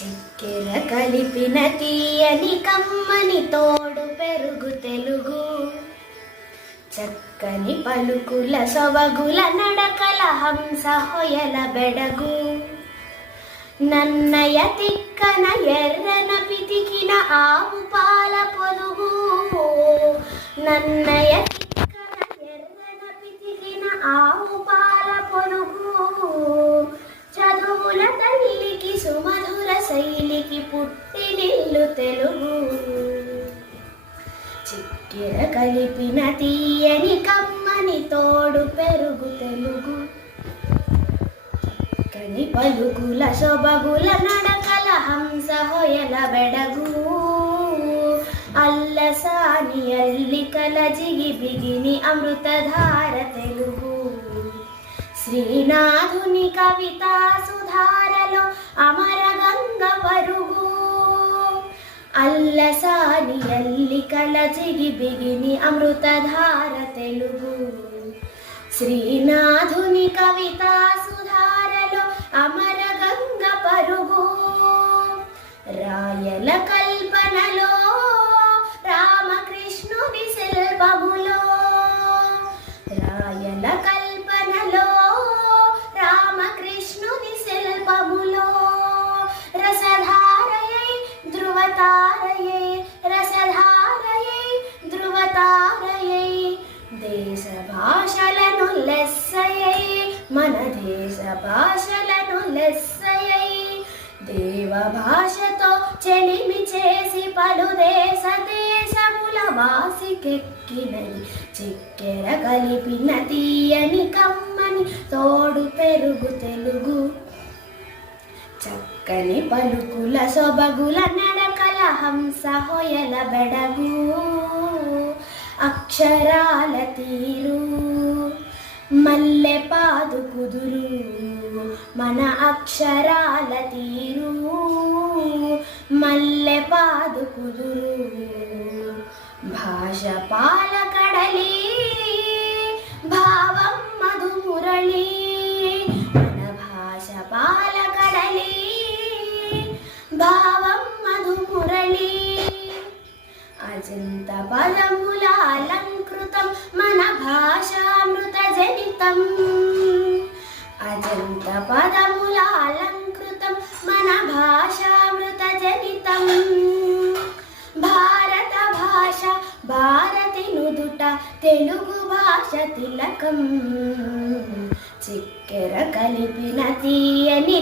చక్కెర కలిపిన తీయని కమ్మని తోడు పెరుగు తెలుగు, చక్కని పలుకుల సొబగుల నడకల హంస హొయల బెడగు, నన్నయ తిక్కన ఎర్రన పితికిన ఆవు పాల పొదుగు, నన్నయ తిక్కన ఎర్రన పితికిన ఆవు పాల పొదుగు, చదువుల తల్లికి సుమధుర శైలికి పుట్టినిల్లు తెలుగు, చక్కెర కలిపిన తీయని కమ్మని తోడు పెరుగు తెలుగు, చక్కని పలుకుల సొబగుల నడకల హంస హొయల బెడగు, అల్లసాని అల్లికల జిగి బిగిని అమృతధార తెలుగు, శ్రీనాథుని కవితా సుధారలో అమర గంగ పరుగు, అల్లసాని అల్లికల జిగి బిగిని అమృతధార తెలుగు, శ్రీనాథుని కవితా సుధారలో అమర గంగ పరుగు, రాయల కల్పనలో రామకృష్ణుని శిల్పములో, రాయల కల్పనలో రామకృష్ణుని శిల్పములో, రసధారయై ధ్రువతారయై రసధారయై ధ్రువతారయై, దేశ భాషలను లెస్సయై మన దేశ భాషలను లెస్సయై, దేవ భాషతో చెలిమి చేసి పలు దేశ దేశముల వాసికెక్కినది, చక్కెర కలిపిన తీయని కమ్మని తోడు పెరుగు తెలుగు, చక్కని పలుకుల సొబగుల నడకల హంస హొయల బెడగు, అక్షరాల తీరు మల్లె పాదు కుదురు, మన అక్షరాల తీరు మల్లె పాదు కుదురు, భాష పాలకడలి భావం మధుమురళి, మన భాష పాలకడలి భావం మధుమురళి, అజంత పదముల అలంకృతం మన భాషామృత జనితం, అజంత పదముల అలంకృతం మన భాషామృత జనితం, భారత భాష భారతి నుదుట తెలుగు భాష తిలకం, చక్కెర కలిపిన తీయని